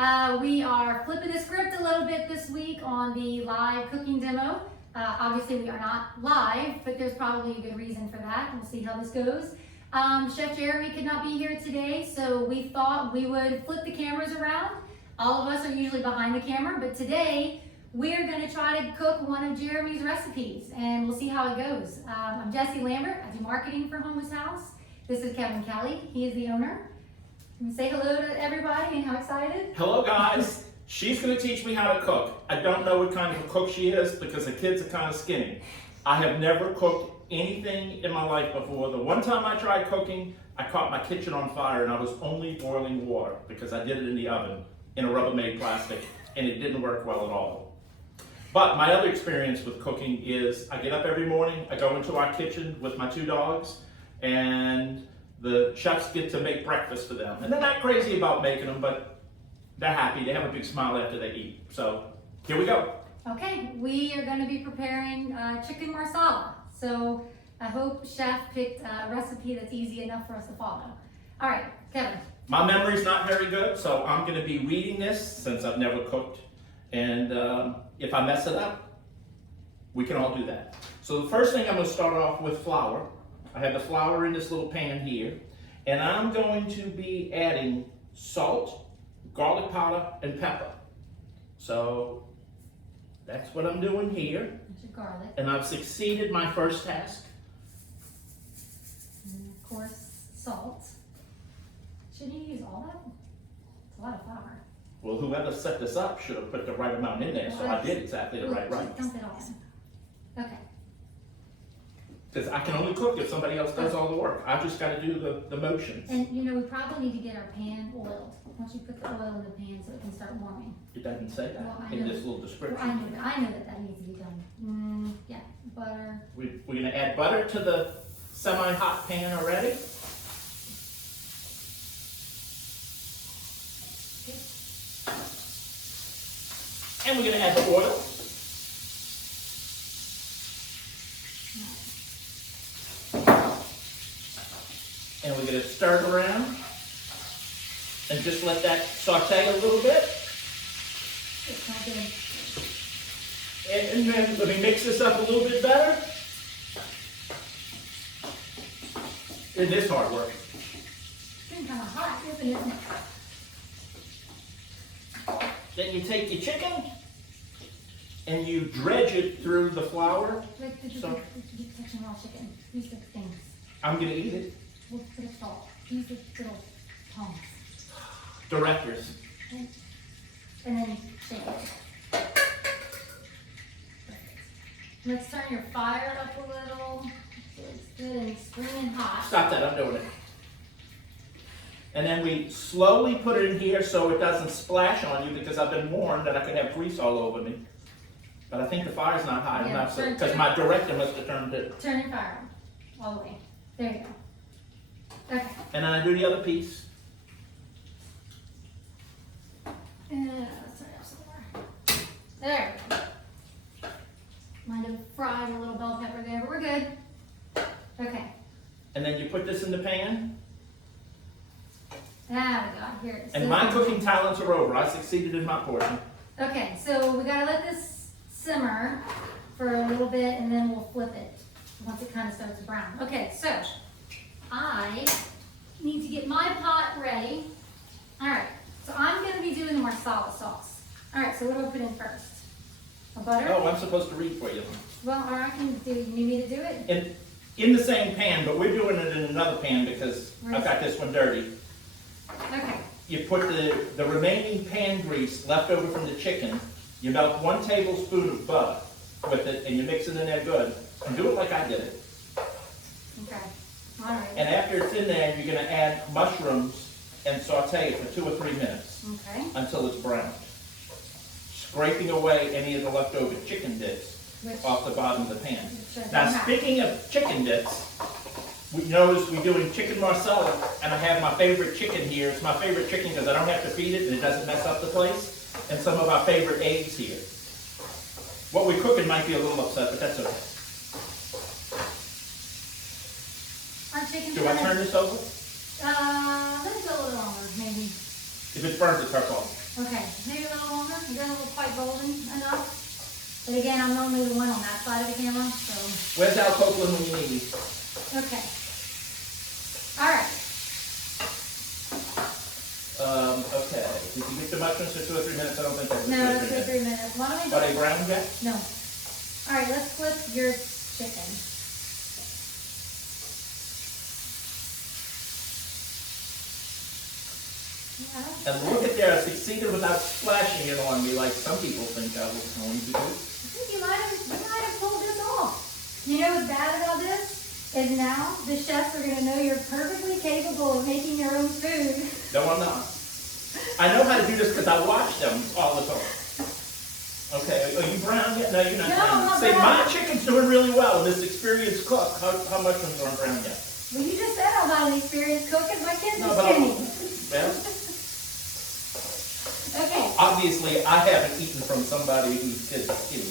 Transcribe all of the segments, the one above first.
We are flipping the script a little bit this week on the live cooking demo. Obviously we are not live, but there's probably a good reason for that. We'll see how this goes. Chef Jeremy could not be here today, so we thought we would flip the cameras around. All of us are usually behind the camera, but today we're going to try to cook one of Jeremy's recipes, and we'll see how it goes. I'm Lambert. I do marketing for Houmas House. This is Kevin Kelly. He is the owner. Say hello to everybody and how excited. Hello guys. She's going to teach me how to cook. I don't know what kind of a cook she is because the kids are kind of skinny. I have never cooked anything in my life before. The one time I tried cooking, I caught my kitchen on fire and I was only boiling water because I did it in the oven in a Rubbermaid plastic and it didn't work well at all. But my other experience with cooking is I get up every morning, I go into our kitchen with my 2 dogs, and the chefs get to make breakfast for them. And they're not crazy about making them, but they're happy. They have a big smile after they eat. So here we go. Okay, we are going to be preparing chicken marsala. So I hope Chef picked a recipe that's easy enough for us to follow. All right, Kevin. My memory's not very good, so I'm going to be reading this since I've never cooked. And if I mess it up, we can all do that. So the first thing I'm going to start off with flour. I have the flour in this little pan here, and I'm going to be adding salt, garlic powder, and pepper. So that's what I'm doing here. That's your garlic. And I've succeeded my first task. And of course, salt. Shouldn't you use all that? It's a lot of flour. Well, whoever set this up should have put the right amount in there, so I did exactly the right. Dump it all in. Okay. Because I can only cook if somebody else does all the work. I just got to do the motions. And you know, we probably need to get our pan oiled. Once you put the oil in the pan so it can start warming. It doesn't say that Well, in this little description. Well, I know that needs to be done. Yeah, butter. We're going to add butter to the semi-hot pan already. And we're going to add the oil. And we're going to stir it around and just let that saute a little bit. It's not good. And then let me mix this up a little bit better. And this hard work. It's getting kind of hot, isn't it? Then you take your chicken and you dredge it through the flour. Like, did you keep touching raw chicken? Use the things. I'm going to eat it. We'll put it salt. Use the little tongs. Directors. Okay. And then shake it. Let's turn your fire up a little. So it's good and screaming hot. Stop that, I'm doing it. And then we slowly put it in here so it doesn't splash on you because I've been warned that I could have grease all over me. But I think the fire's not high enough because my director must have turned it. Turn your fire on all the way. There you go. Okay. And then I do the other piece. Let's turn it up some more. There we go. Might have fried a little bell pepper there, but we're good. Okay. And then you put this in the pan. There we go. Here it is. And my cooking talents are over. I succeeded in my portion. Okay, so we gotta let this simmer for a little bit and then we'll flip it once it kind of starts to brown. Okay, so I need to get my pot ready. All right, so I'm gonna be doing the marsala sauce. All right, so what do I put in first? A butter? Oh, I'm supposed to read for you. Well, or I can do, you need me to do it? And in the same pan, but we're doing it in another pan because I've got this one dirty. Okay. You put the remaining pan grease left over from the chicken. You melt 1 tablespoon of butter with it, and you mix it in there good. And do it like I did it. Okay. All right. And after it's in there, you're going to add mushrooms and saute it for 2 or 3 minutes Okay. until it's browned. Scraping away any of the leftover chicken bits off the bottom of the pan. Now, speaking of chicken bits, we notice we're doing chicken marsala, and I have my favorite chicken here. It's my favorite chicken because I don't have to feed it and it doesn't mess up the place. And some of our favorite eggs here. What we're cooking might be a little upset, but that's okay. Our chicken. Do I turn this over? Let it go a little longer, maybe. If it's burnt, it's her fault. Okay, maybe a little longer. You're a little quite golden enough. But again, I'm normally the one on that side of the camera, so. Where's Al Copeland when you need me? Okay. All right. Okay. Did you get the mushrooms for 2 or 3 minutes? I don't think that was No, 2 or that's 3 minutes. 3 minutes. Why don't we Are they brown yet? No. All right, let's flip your chicken. Yeah. And look at there, succeeded without splashing it on me like some people think I was going to do. I think you might have pulled this off. You know what's bad about this? Is now the chefs are going to know you're perfectly capable of making your own food. No, I'm not. I know how to do this because I watch them all the time. Okay, are you brown yet? No, you're not No, brown. I'm not See, brown. my chicken's doing really well. This experienced cook, how mushrooms aren't brown yet? Well, you just said I'm not an experienced cook and my kids No, are but skinny. well, Okay. obviously, I haven't eaten from somebody whose kids are skinny.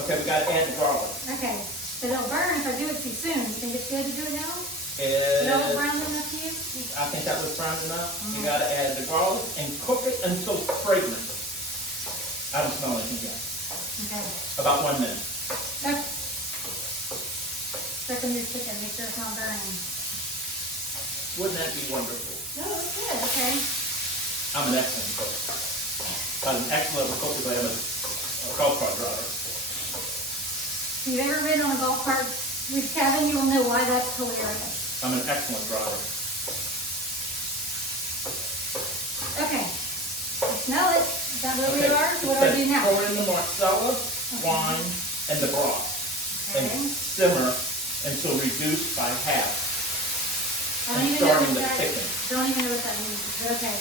Okay, we got to add the garlic. Okay. So it'll burn if I do it too soon. You think it's good to do it now? Is that And brown enough to you? I think that was brown enough. You got to add the garlic and cook it until fragrant. I don't smell anything yet. Okay. About 1 minute. Okay. Check on your chicken. Make sure it's not burning. Wouldn't that be wonderful? No, it's good. Okay. I'm an excellent cook. About an excellent cook as I am a golf cart driver. If you've ever been on a golf cart with Kevin, you'll know why that's hilarious. I'm an excellent driver. Okay. I smell it. Is that where we Okay. are? So what do I do now? Pour in the Marsala, wine, and the broth. Okay. And simmer until reduced by half. I don't and even know starting what to that, thicken. don't even know what that means, but okay.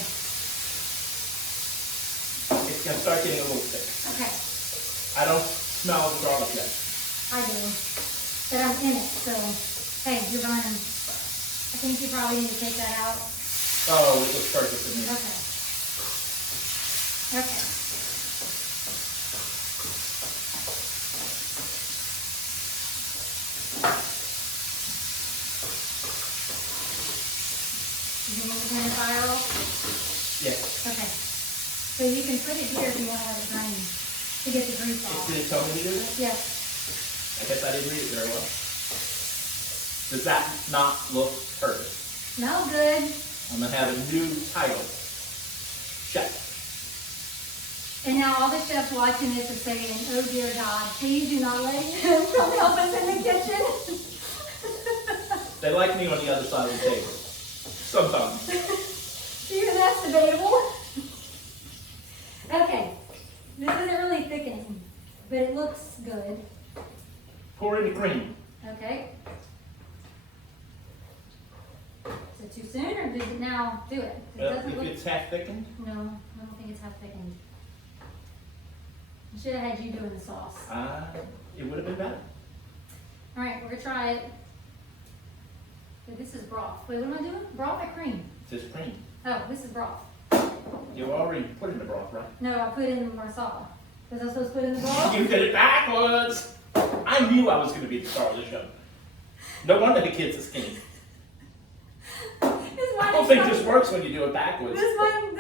It's going to start getting a little thick. Okay. I don't smell the garlic yet. I do. But I'm in it, so hey, you're burning. I think you probably need to take that out. Oh, it looks perfect to me. Okay. Okay. You can turn the fire off? Yes. Okay. So you can put it here if you want to have it drain to get the grease off. Did it tell me to do that? Yes. I guess I didn't read it very well. Does that not look perfect? Smells good. I'm going to have a new title. Chef. And now all the chefs watching this are saying, oh dear God, please do not let him come help us in the kitchen. They like me on the other side of the table. Sometimes. Even that's debatable. Okay. This isn't really thickening, but it looks good. Pour in the cream. Okay. Is it too soon or does it now do it? It doesn't If look. it's half thickened, No, I don't think it's half thickened. I should have had you doing the sauce. it would have been better. All right, we're gonna try it. Wait, this is broth. Wait, what am I doing? Broth or cream? It's just cream. Oh, this is broth. You already put in the broth, right? No, I put in the marsala. Was I supposed to put in the broth? You did it backwards. I knew I was going to be the star of the show. No wonder the kids are skinny. I don't think this works when you do it backwards. This might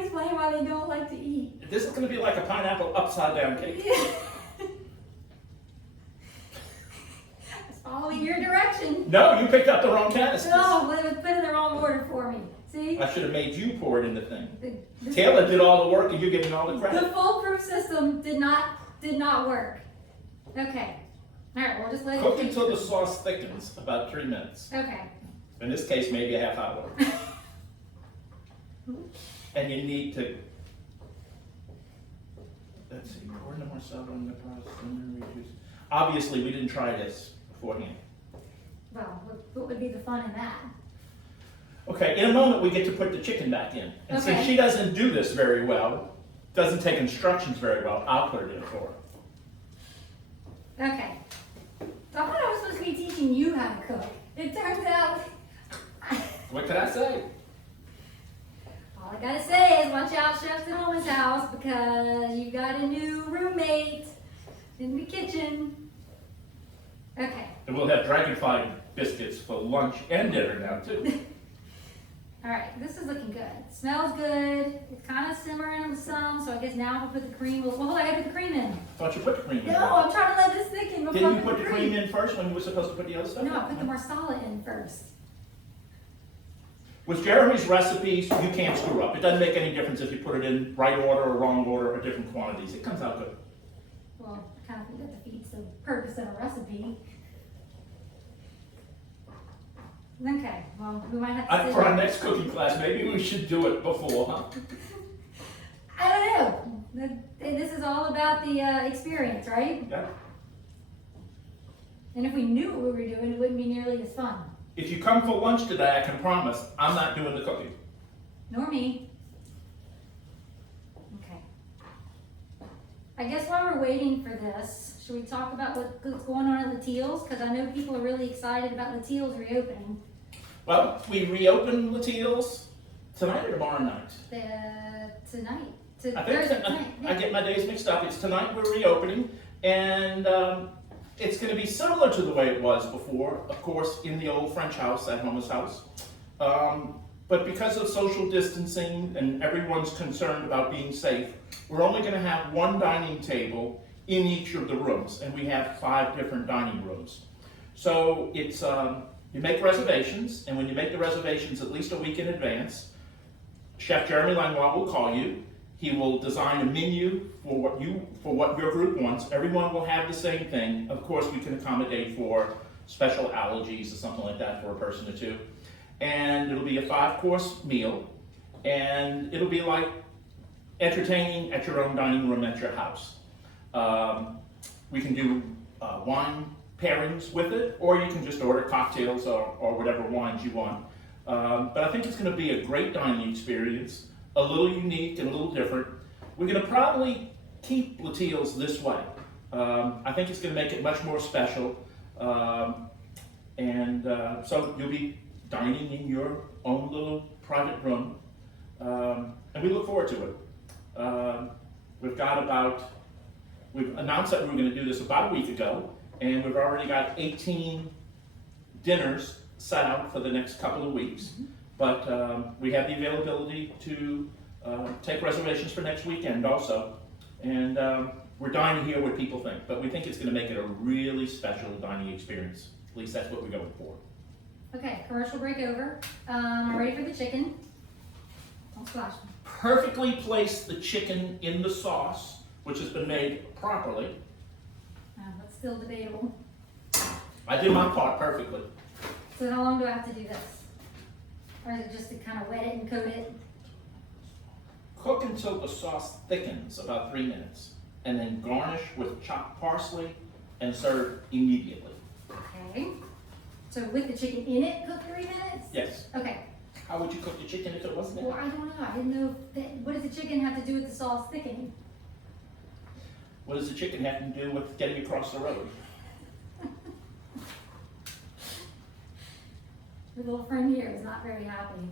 explain why they don't like to eat. This is going to be like a pineapple upside down cake. It's following your direction. No, you picked up the wrong canisters. No, but it was put in the wrong order for me. See? I should have made you pour it in the thing. The, Taylor did all the work and you're getting all the the credit. foolproof system did not work. Okay. All right, we'll just let it Cook keep- until the sauce thickens, about 3 minutes. Okay. In this case, maybe a half hour. And you need to, let's see, pour in the Marsala on the broth, and then reduce. Obviously, we didn't try this beforehand. Well, what would be the fun in that? Okay, in a moment, we get to put the chicken back in. And since Okay. she doesn't do this very well, doesn't take instructions very well, I'll put it in for her. Okay. So I thought I was supposed to be teaching you how to cook. It turns out, What can I say? all I gotta say is watch out, chefs at Houmas' house, because you've got a new roommate in the kitchen. Okay. And we'll have dragonfly biscuits for lunch and dinner now, too. All right, this is looking good. Smells good. It's kind of simmering some, so I guess now we'll put the cream. Well, I gotta put the cream in. I thought you put the cream in. No, I'm trying to let this thicken before Didn't I you put the cream in first when you were supposed to put the other stuff in? No, I put the Marsala in first. With Jeremy's recipes, you can't screw up. It doesn't make any difference if you put it in right order or wrong order or different quantities. It comes out good. Well, I kind of think that defeats the purpose of a recipe. Okay, well, we might have to For our next cooking class, maybe we should do it before, huh? I don't know. This is all about the experience, right? Yeah. And if we knew what we were doing, it wouldn't be nearly as fun. If you come for lunch today, I can promise I'm not doing the cooking. Nor me. Okay. I guess while we're waiting for this, should we talk about what's going on at Latil's? Because I know people are really excited about Latil's reopening. Well, we reopen Latil's tonight or tomorrow night? Tonight. I think I get my days mixed up. It's tonight we're reopening, and it's going to be similar to the way it was before, of course, in the old French house at Houmas house. But because of social distancing and everyone's concerned about being safe, we're only going to have one dining table in each of the rooms, and we have 5 different dining rooms. So it's you make reservations, and when you make the reservations at least a week in advance, Chef Jeremy Langlois will call you. He will design a menu for what your group wants. Everyone will have the same thing. Of course, we can accommodate for special allergies or something like that for a person or two. And it'll be a 5-course meal, and it'll be like entertaining at your own dining room at your house. We can do wine pairings with it, or you can just order cocktails or whatever wines you want. But I think it's going to be a great dining experience, a little unique and a little different. We're going to probably keep Latil's this way. I think it's going to make it much more special. So you'll be dining in your own little private room, and we look forward to it. We've announced that we were going to do this about a week ago, and we've already got 18 dinners set out for the next couple of weeks. But we have the availability to take reservations for next weekend also. And we're dying to hear what people think, but we think it's going to make it a really special dining experience. At least that's what we're going for. Okay, commercial break over. I'm ready for the chicken. Don't splash me. Perfectly place the chicken in the sauce, which has been made properly. That's still debatable. I did my part perfectly. So how long do I have to do this? Or is it just to kind of wet it and coat it? Cook until the sauce thickens, about 3 minutes, and then garnish with chopped parsley and serve immediately. Okay. So with the chicken in it, cook 3 minutes? Yes. Okay. How would you cook the chicken if it wasn't in? Well, I don't know. I didn't know. What does the chicken have to do with the sauce thickening? What does the chicken have to do with getting across the road? The little friend here is not very happy.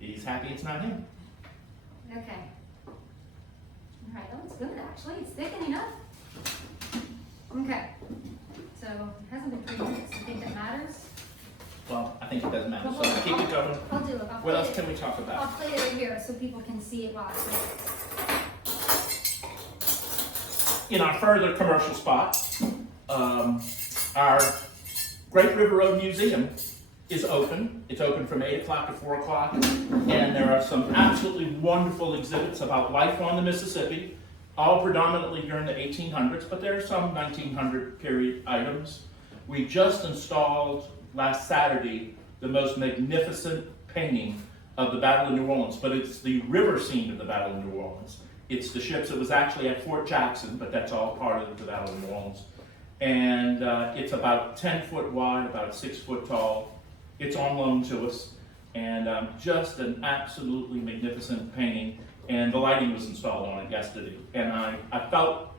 He's happy it's not him. Okay. All right, that looks good actually. It's thickening up. Okay. So it hasn't been 3 minutes. You think that matters? Well, I think it doesn't matter, so Well, keep it going. I'll do it. What else can we talk I'll about? play it right here so people can see it while I play it. In our further commercial spot, our Great River Road Museum is open. It's open from 8 o'clock to 4 o'clock, and there are some absolutely wonderful exhibits about life on the Mississippi, all predominantly during the 1800s, but there are some 1900 period items. We just installed last Saturday the most magnificent painting of the Battle of New Orleans, but it's the river scene of the Battle of New Orleans. It's the ships. It was actually at Fort Jackson, but that's all part of the Battle of New Orleans. And it's about 10 foot wide, about 6 foot tall. It's on loan to us, and just an absolutely magnificent painting. And the lighting was installed on it yesterday. And I felt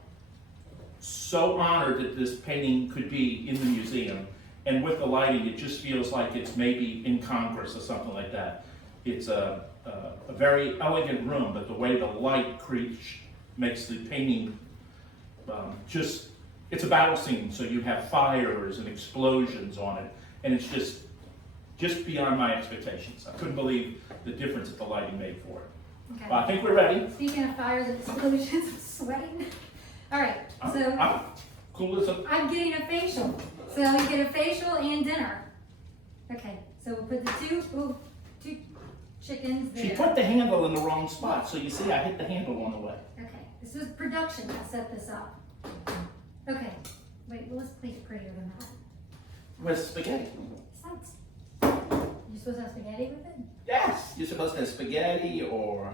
so honored that this painting could be in the museum. And with the lighting, it just feels like it's maybe in Congress or something like that. It's a very elegant room, but the way the light makes the painting it's a battle scene, so you have fires and explosions on it, and it's just just beyond my expectations. I couldn't believe the difference that the lighting made for it. Okay. But I think we're ready. Speaking of fires and explosions, I'm sweating. All right, so I'm cool as a... I'm getting a facial. So you get a facial and dinner. Okay, so we'll put the two chickens there. She put the handle in the wrong spot, so you see I hit the handle on the way. Okay, this is production that set this up. Okay, wait, well, let's place it prettier than that. Where's spaghetti? Besides, you're supposed to have spaghetti with it? Yes, you're supposed to have spaghetti or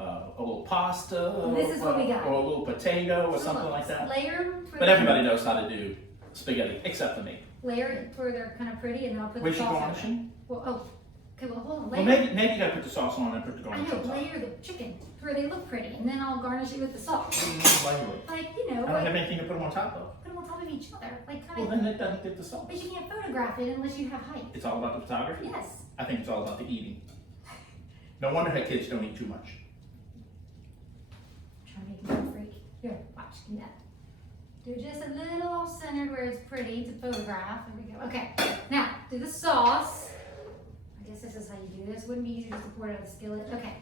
a little pasta. This is what we got. Or a little potato or So something look, like that. Layer. But everybody knows how to do spaghetti, except for me. Layer it where they're kind of pretty, and then I'll put Where's the she sauce garnishing? on. Well, okay, well, hold on. Well, Layer. maybe you gotta put the sauce on and put the I garnish know, on top. layer the chicken where they look pretty, and then I'll garnish it with the sauce. What do you mean layer it? Like, you know, I don't like, have anything to put them on top of. put them on top of each other. Like, Well, kind then of. it doesn't get the sauce. But you can't photograph it unless you have height. It's all about the photography? Yes. I think it's all about the eating. No wonder her kids don't eat too much. Try to make it more freak. Here, watch, do that. Do just a little off-centered where it's pretty to photograph. There we go. Okay, now do the sauce. I guess this is how you do this. Wouldn't be easy just to pour it out of the skillet. Okay.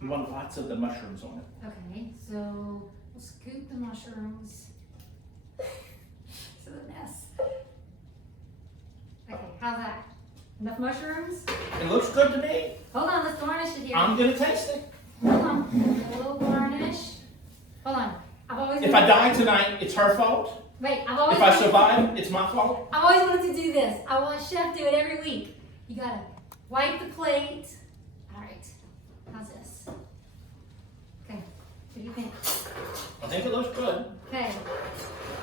We want lots of the mushrooms on it. Okay, so we'll scoop the mushrooms. This is a mess. Okay, how's that? Enough mushrooms? It looks good to me. Hold on, let's garnish it here. I'm gonna taste it. Hold on, a little garnish. Hold on. I've always If I die tonight, it's her fault. Wait, I've always If I survive, it's my fault. I've always wanted to do this. I want Chef to do it every week. You gotta wipe the plate. All right, how's this? Okay, what do you think? I think it looks good. Okay,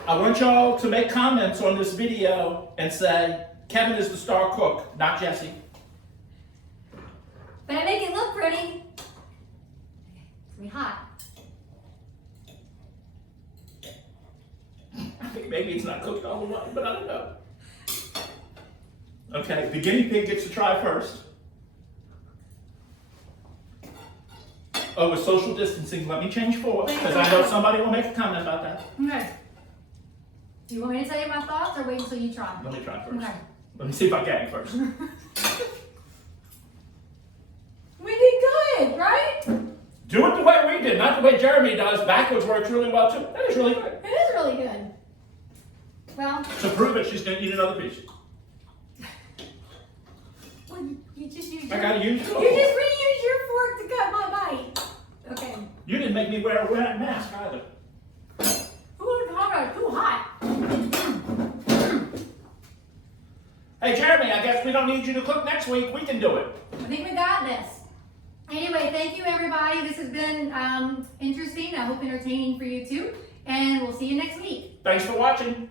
I want y'all to make comments on this video and say, Kevin is the star cook, not Jesse. but I make it look pretty. Okay, it's gonna be hot. I think maybe it's not cooked all the way, but I don't know. Okay, the guinea pig gets to try first. Oh, with social distancing, let me change forward, because I know somebody will make a comment about that. Okay. Do you want me to tell you my thoughts or wait until you try? Let me try first. Okay. Let me see if I get it first. We did good, right? Do it the way we did, not the way Jeremy does. Backwards works really well too. That is really good. It is really good. Well, To prove it, she's gonna eat another piece. you just used I your, gotta use you just reused your fork to cut my bite. Okay. You didn't make me wear a red mask either. Ooh, it's too hot. Hey Jeremy, I guess we don't need you to cook next week. We can do it. I think we got this. Anyway, thank you everybody. This has been interesting. I hope entertaining for you too. And we'll see you next week. Thanks for watching.